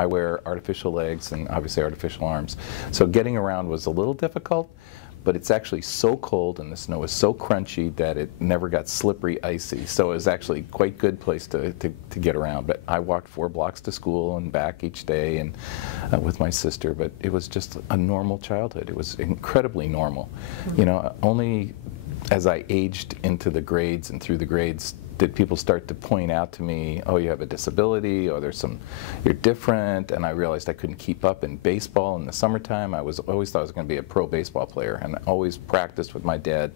I wear artificial legs and obviously artificial arms. So getting around was a little difficult, but it's actually so cold and the snow is so crunchy that it never got slippery, icy. So it was actually quite good place to get around. But I walked 4 blocks to school and back each day and with my sister, but it was just a normal childhood. It was incredibly normal. You know, only as I aged into the grades and through the grades did people start to point out to me, oh, you have a disability, or you're different, and I realized I couldn't keep up in baseball in the summertime. I always thought I was going to be a pro baseball player, and I always practiced with my dad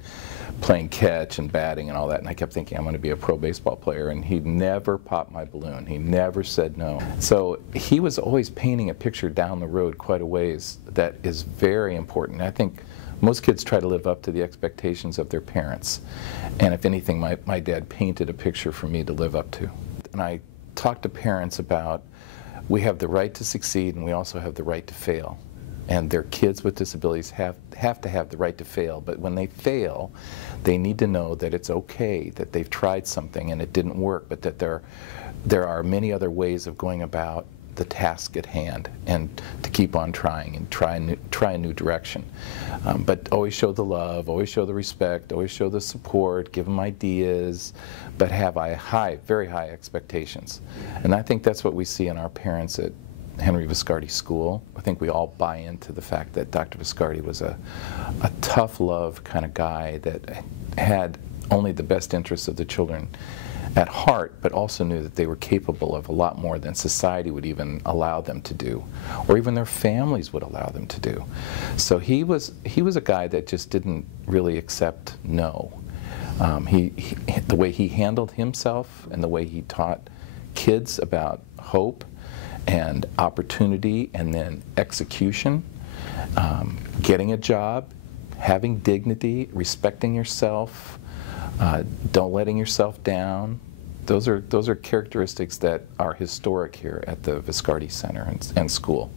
playing catch and batting and all that, and I kept thinking I'm going to be a pro baseball player, and he never popped my balloon. He never said no. So he was always painting a picture down the road quite a ways that is very important. I think most kids try to live up to the expectations of their parents. And if anything, my dad painted a picture for me to live up to. And I talk to parents about we have the right to succeed and we also have the right to fail. And their kids with disabilities have to have the right to fail. But when they fail, they need to know that it's okay, that they've tried something and it didn't work, but that there are many other ways of going about the task at hand, and to keep on trying and try a new direction. But always show the love, always show the respect, always show the support, give them ideas, but have very high expectations. And I think that's what we see in our parents at Henry Viscardi School. I think we all buy into the fact that Dr. Viscardi was a tough love kind of guy that had only the best interests of the children at heart, but also knew that they were capable of a lot more than society would even allow them to do, or even their families would allow them to do. So he was a guy that just didn't really accept no. The way he handled himself and the way he taught kids about hope and opportunity and then execution, getting a job, having dignity, respecting yourself, don't letting yourself down. Those are characteristics that are historic here at the Viscardi Center and school.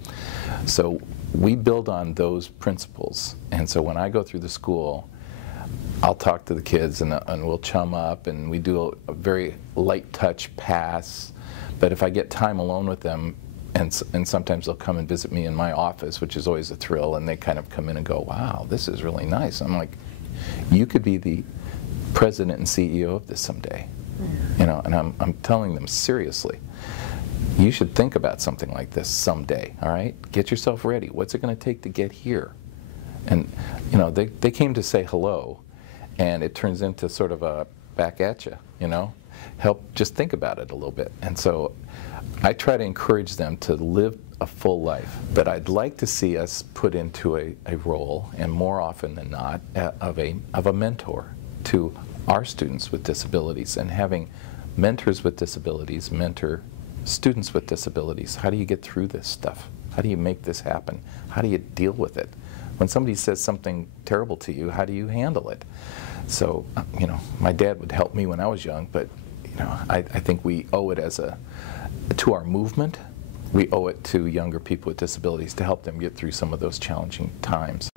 So we build on those principles. And so when I go through the school, I'll talk to the kids and we'll chum up and we do a very light touch pass. But if I get time alone with them, and sometimes they'll come and visit me in my office, which is always a thrill, and they kind of come in and go, wow, this is really nice. I'm like, you could be the president and CEO of this someday, you know, and I'm telling them seriously, you should think about something like this someday, all right? Get yourself ready. What's it going to take to get here? And, you know, they came to say hello, and it turns into sort of a back at you, you know? Just think about it a little bit. And so I try to encourage them to live a full life, but I'd like to see us put into a role, and more often than not, of a mentor to our students with disabilities, and having mentors with disabilities mentor students with disabilities. How do you get through this stuff? How do you make this happen? How do you deal with it? When somebody says something terrible to you, how do you handle it? So, you know, my dad would help me when I was young, but you know, I think we owe it to our movement. We owe it to younger people with disabilities to help them get through some of those challenging times.